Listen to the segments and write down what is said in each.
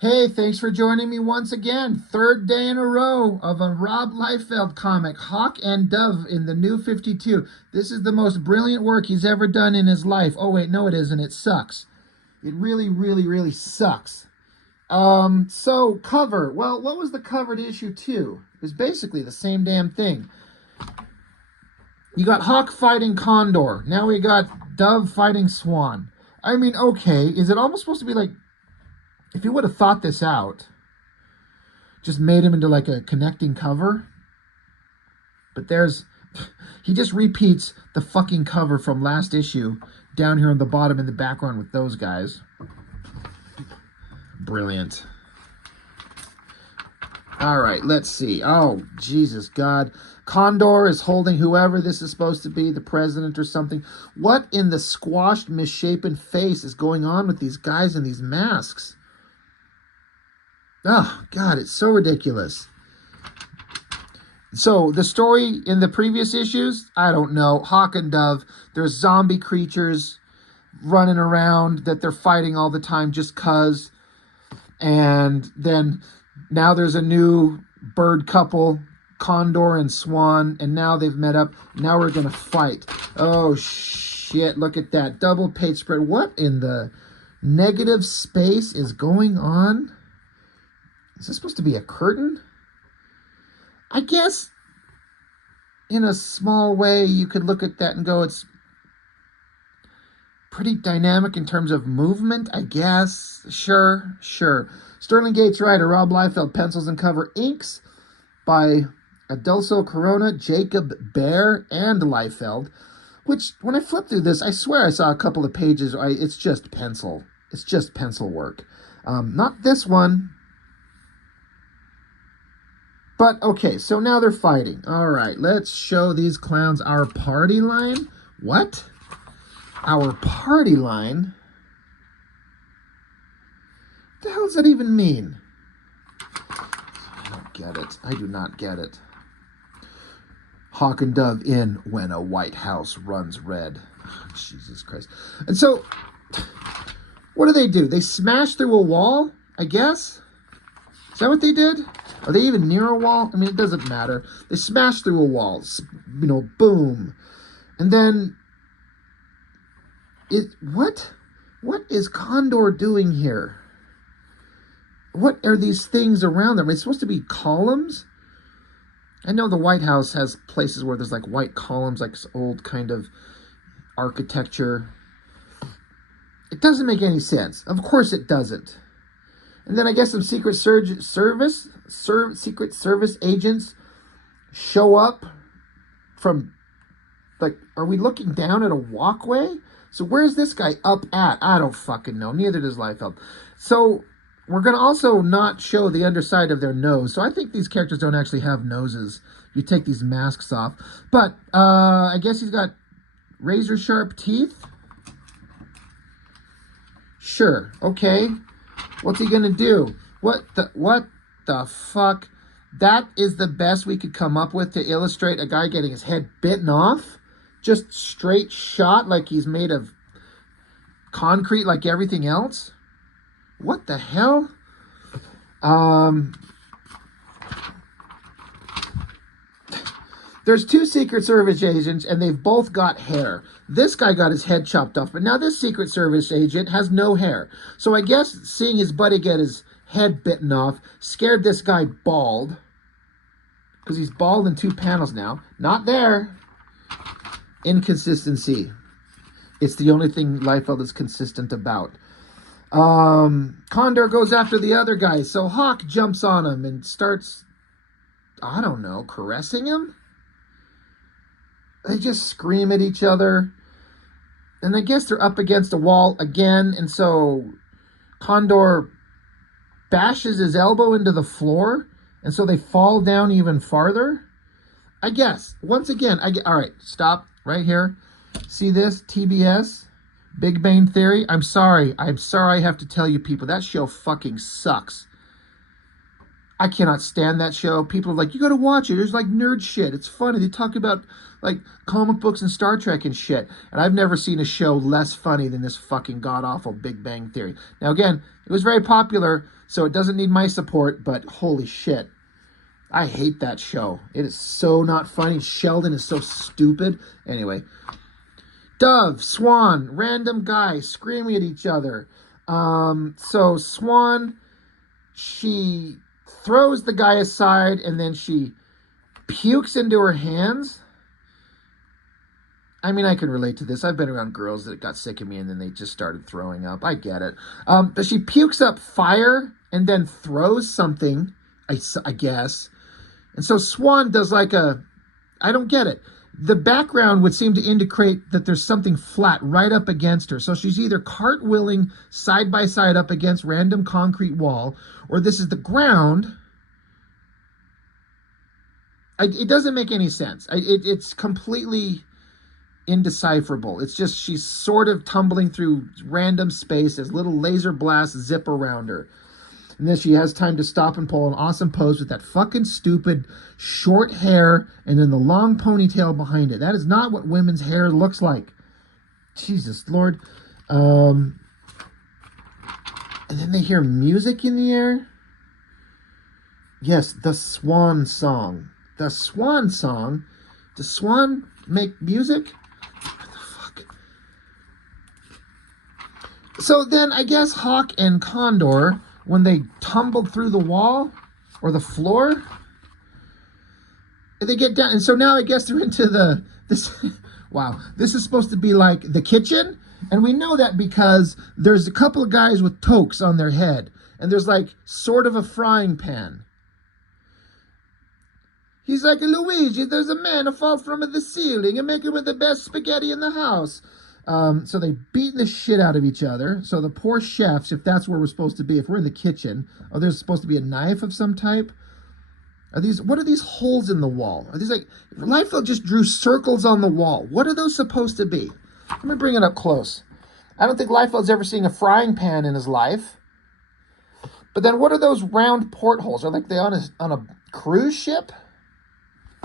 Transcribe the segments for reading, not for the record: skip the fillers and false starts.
Hey, thanks for joining me once again. Third day in a row of a Rob Liefeld comic, Hawk and Dove in the New 52. This is the most brilliant work he's ever done in his life. Oh, wait, no, it isn't. It sucks. It really, really, really sucks. So cover. Well, what was the cover to issue 2? It was basically the same damn thing. You got Hawk fighting Condor. Now we got Dove fighting Swan. I mean, okay, is it almost supposed to be like, if you would have thought this out, just made him into like a connecting cover? But he just repeats the fucking cover from last issue down here on the bottom in the background with those guys. Brilliant. All right, let's see. Oh, Jesus God. Condor is holding whoever this is supposed to be, the president or something. What in the squashed, misshapen face is going on with these guys in these masks? Oh, God, it's so ridiculous. So, the story in the previous issues, I don't know. Hawk and Dove, there's zombie creatures running around that they're fighting all the time just 'cause. And then now there's a new bird couple, Condor and Swan, and now they've met up. Now we're going to fight. Oh, shit, look at that. Double page spread. What in the negative space is going on? Is this supposed to be a curtain? I guess in a small way you could look at that and go, it's pretty dynamic in terms of movement, I guess. Sure. Sterling Gates writer, Rob Liefeld, pencils and cover, inks by Adolfo Corona, Jacob Bear, and Liefeld. Which, when I flip through this, I swear I saw a couple of pages. It's just pencil. It's just pencil work. Not this one. But, okay, so now they're fighting. All right, let's show these clowns our party line. What? Our party line? What the hell does that even mean? I don't get it. I do not get it. Hawk and Dove in when a White House runs red. Oh, Jesus Christ. And so, what do? They smash through a wall, I guess? Is that what they did? Are they even near a wall? I mean, it doesn't matter. They smash through a wall. Boom. And then, what? What is Condor doing here? What are these things around them? It's supposed to be columns? I know the White House has places where there's like white columns, like old kind of architecture. It doesn't make any sense. Of course it doesn't. And then I guess some Secret Service agents show up from, like, are we looking down at a walkway? So where's this guy up at? I don't fucking know. Neither does Liefeld. So we're going to also not show the underside of their nose. So I think these characters don't actually have noses. You take these masks off. But I guess he's got razor sharp teeth. Sure. Okay. What's he gonna do? What the fuck? That is the best we could come up with to illustrate a guy getting his head bitten off? Just straight shot like he's made of concrete like everything else? What the hell? There's two Secret Service agents, and they've both got hair. This guy got his head chopped off, but now this Secret Service agent has no hair. So I guess seeing his buddy get his head bitten off scared this guy bald. Because he's bald in 2 panels now. Not there. Inconsistency. It's the only thing Liefeld is consistent about. Condor goes after the other guy, so Hawk jumps on him and starts, I don't know, caressing him? They just scream at each other. And I guess they're up against a wall again. And so Condor bashes his elbow into the floor. And so they fall down even farther. I guess. Once again, all right, stop right here. See this? TBS? Big Bang Theory? I'm sorry I have to tell you people, that show fucking sucks. I cannot stand that show. People are like, you got to watch it. It's like nerd shit. It's funny. They talk about like comic books and Star Trek and shit. And I've never seen a show less funny than this fucking god awful Big Bang Theory. Now, again, it was very popular, so it doesn't need my support, but holy shit. I hate that show. It is so not funny. Sheldon is so stupid. Anyway, Dove, Swan, random guys screaming at each other. So Swan, she throws the guy aside and then she pukes into her hands. I mean, I can relate to this. I've been around girls that got sick of me and then they just started throwing up. I get it. But she pukes up fire and then throws something, I guess. And so Swan does like I don't get it. The background would seem to indicate that there's something flat right up against her. So she's either cartwheeling side by side up against random concrete wall, or this is the ground. It doesn't make any sense. It's completely indecipherable. It's just she's sort of tumbling through random space as little laser blasts zip around her. And then she has time to stop and pull an awesome pose with that fucking stupid short hair and then the long ponytail behind it. That is not what women's hair looks like. Jesus Lord. And then they hear music in the air. Yes, the Swan Song. The Swan Song. Does Swan make music? What the fuck? So then I guess Hawk and Condor, when they tumbled through the wall or the floor, they get down. And so now I guess they're into this. Wow. This is supposed to be like the kitchen. And we know that because there's a couple of guys with toques on their head. And there's like sort of a frying pan. He's like, Luigi, there's a man who fall from the ceiling and make it with the best spaghetti in the house. So they beat the shit out of each other. So the poor chefs, if that's where we're supposed to be, if we're in the kitchen, there's supposed to be a knife of some type. What are these holes in the wall? Are these like, Liefeld just drew circles on the wall. What are those supposed to be? Let me bring it up close. I don't think Liefeld's ever seen a frying pan in his life. But then what are those round portholes? Are like they on a cruise ship?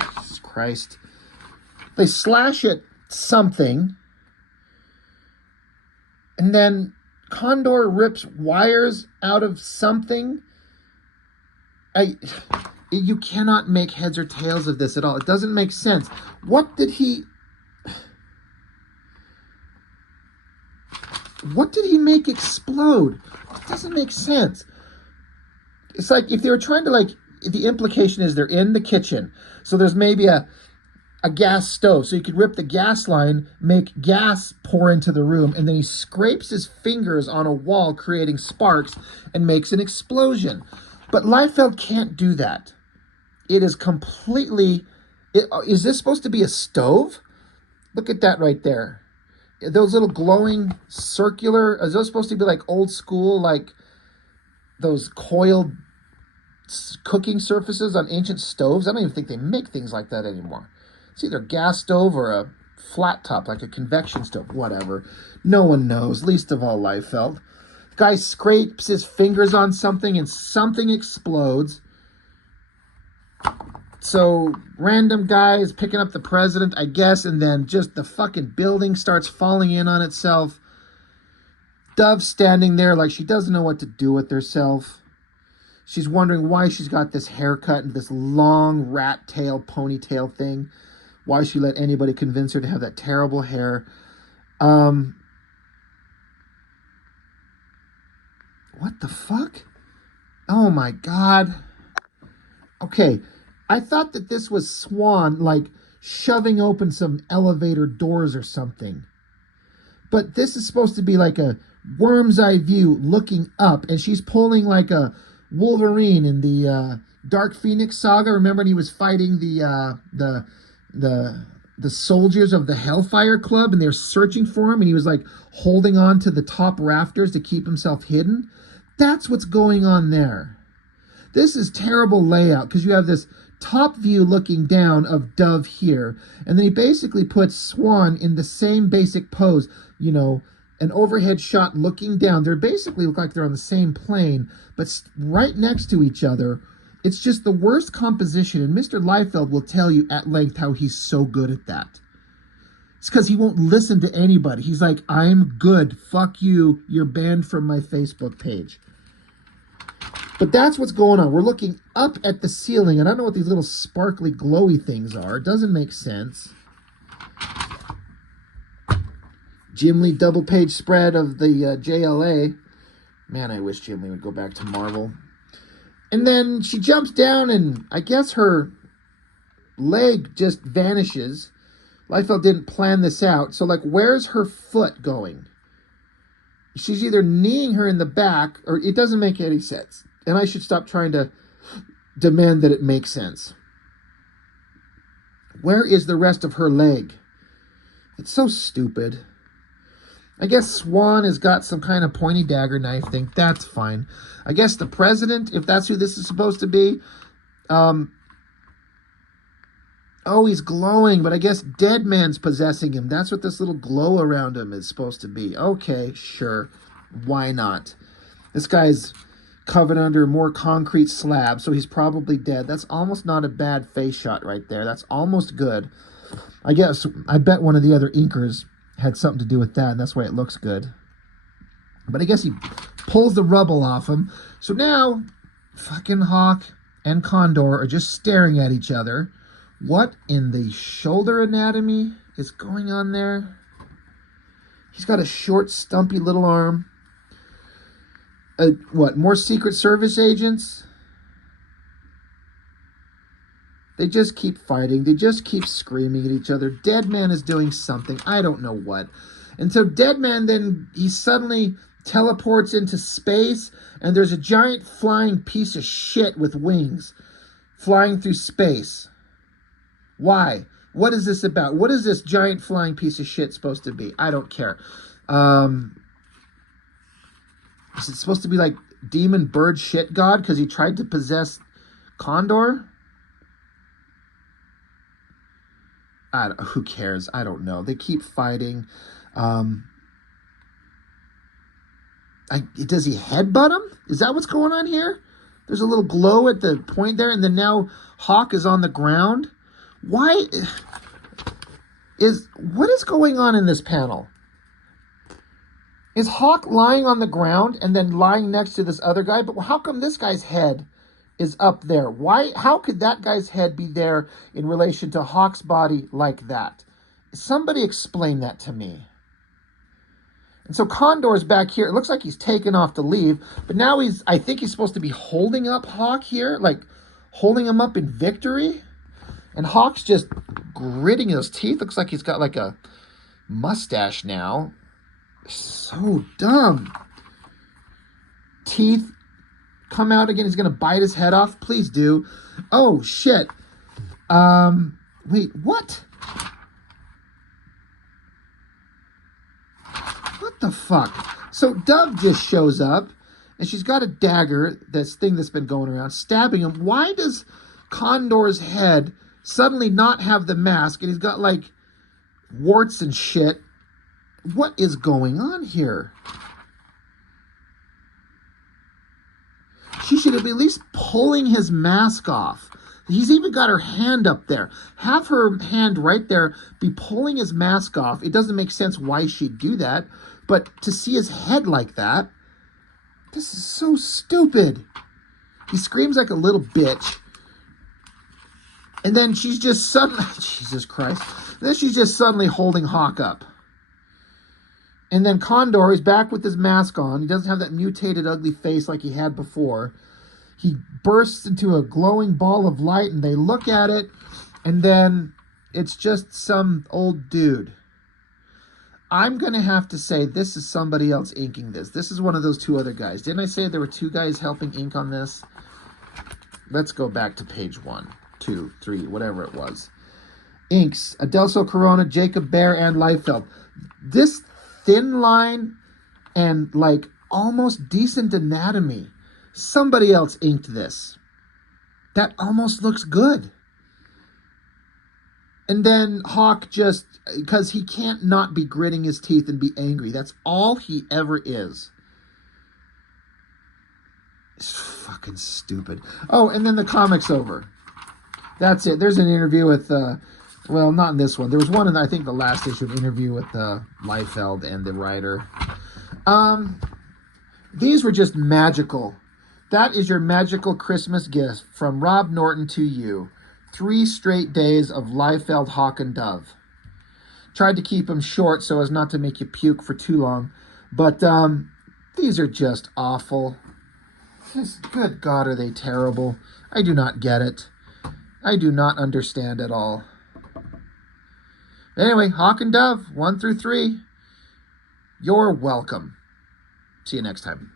Jesus Christ. They slash at something. And then Condor rips wires out of something. You cannot make heads or tails of this at all. It doesn't make sense. What did he make explode? It doesn't make sense. It's like if they were trying to the implication is they're in the kitchen. So there's maybe a gas stove. So you could rip the gas line, make gas pour into the room, and then he scrapes his fingers on a wall, creating sparks, and makes an explosion. But Liefeld can't do that. It is completely... Is this supposed to be a stove? Look at that right there. Those little glowing circular... Is those supposed to be like old school, like those coiled cooking surfaces on ancient stoves? I don't even think they make things like that anymore. It's either a gas stove or a flat top, like a convection stove, whatever. No one knows, least of all Liefeld. The guy scrapes his fingers on something and something explodes. So random guy is picking up the president, I guess, and then just the fucking building starts falling in on itself. Dove standing there like she doesn't know what to do with herself. She's wondering why she's got this haircut and this long rat tail ponytail thing. Why she let anybody convince her to have that terrible hair. What the fuck? Oh my God. Okay, I thought that this was Swan, like, shoving open some elevator doors or something. But this is supposed to be like a worm's eye view looking up, and she's pulling like a Wolverine in the Dark Phoenix saga. Remember when he was fighting the soldiers of the Hellfire Club, and they're searching for him, and he was like holding on to the top rafters to keep himself hidden? That's what's going on there. This is terrible layout, because you have this top view looking down of Dove here, and then he basically puts Swan in the same basic pose, you know, an overhead shot looking down. They basically look like they're on the same plane, but right next to each other. It's just the worst composition, and Mr. Liefeld will tell you at length how he's so good at that. It's because he won't listen to anybody. He's like, I'm good. Fuck you. You're banned from my Facebook page. But that's what's going on. We're looking up at the ceiling, and I don't know what these little sparkly, glowy things are. It doesn't make sense. Jim Lee double-page spread of the JLA. Man, I wish Jim Lee would go back to Marvel. And then she jumps down, and I guess her leg just vanishes. Liefeld didn't plan this out. So, like, where's her foot going? She's either kneeing her in the back, or it doesn't make any sense. And I should stop trying to demand that it makes sense. Where is the rest of her leg? It's so stupid. I guess Swan has got some kind of pointy dagger knife thing. That's fine. I guess the president, if that's who this is supposed to be. Oh, he's glowing, but I guess Dead Man's possessing him. That's what this little glow around him is supposed to be. Okay, sure. Why not? This guy's covered under more concrete slab, so he's probably dead. That's almost not a bad face shot right there. That's almost good. I bet one of the other inkers had something to do with that, and that's why it looks good. But I guess he pulls the rubble off him. So now, fucking Hawk and Condor are just staring at each other. What in the shoulder anatomy is going on there? He's got a short, stumpy little arm. What, more Secret Service agents? They just keep fighting. They just keep screaming at each other. Dead Man is doing something. I don't know what. And so Dead Man then, he suddenly teleports into space, and there's a giant flying piece of shit with wings flying through space. Why? What is this about? What is this giant flying piece of shit supposed to be? I don't care. Is it supposed to be like demon bird shit god because he tried to possess Condor? Who cares? I don't know. They keep fighting. Does he headbutt him? Is that what's going on here? There's a little glow at the point there, and then now Hawk is on the ground. What is going on in this panel? Is Hawk lying on the ground and then lying next to this other guy? But how come this guy's head is up there? Why? How could that guy's head be there in relation to Hawk's body like that? Somebody explain that to me. And so Condor's back here. It looks like he's taken off to leave, but now I think he's supposed to be holding up Hawk here, like holding him up in victory. And Hawk's just gritting his teeth. Looks like he's got like a mustache now. So dumb. Teeth come out again. He's going to bite his head off. Please do. Oh, shit. Wait, what? What the fuck? So Dove just shows up, and she's got a dagger, this thing that's been going around, stabbing him. Why does Condor's head suddenly not have the mask, and he's got, like, warts and shit? What is going on here? She should have at least pulling his mask off. He's even got her hand up there. Have her hand right there, be pulling his mask off. It doesn't make sense why she'd do that, but to see his head like that, this is so stupid. He screams like a little bitch. And then she's just suddenly, Jesus Christ. Then she's just suddenly holding Hawk up. And then Condor is back with his mask on. He doesn't have that mutated, ugly face like he had before. He bursts into a glowing ball of light, and they look at it, and then it's just some old dude. I'm going to have to say this is somebody else inking this. This is one of those two other guys. Didn't I say there were two guys helping ink on this? Let's go back to page 1, 2, 3, whatever it was. Inks, Adelso Corona, Jacob Bear, and Liefeld. This thin line and like almost decent anatomy. Somebody else inked this. That almost looks good. And then Hawk just, because he can't not be gritting his teeth and be angry. That's all he ever is. Fuck. fucking stupid. Oh, and then the comic's over. That's it. There's an interview with, well, not in this one. There was one in, I think, the last issue, an interview with Liefeld and the writer. These were just magical. That is your magical Christmas gift from Rob Norton to you. 3 straight days of Liefeld, Hawk, and Dove. Tried to keep them short so as not to make you puke for too long. But these are just awful. Just, good God, are they terrible. I do not get it. I do not understand at all. Anyway, Hawk and Dove, 1 through 3. You're welcome. See you next time.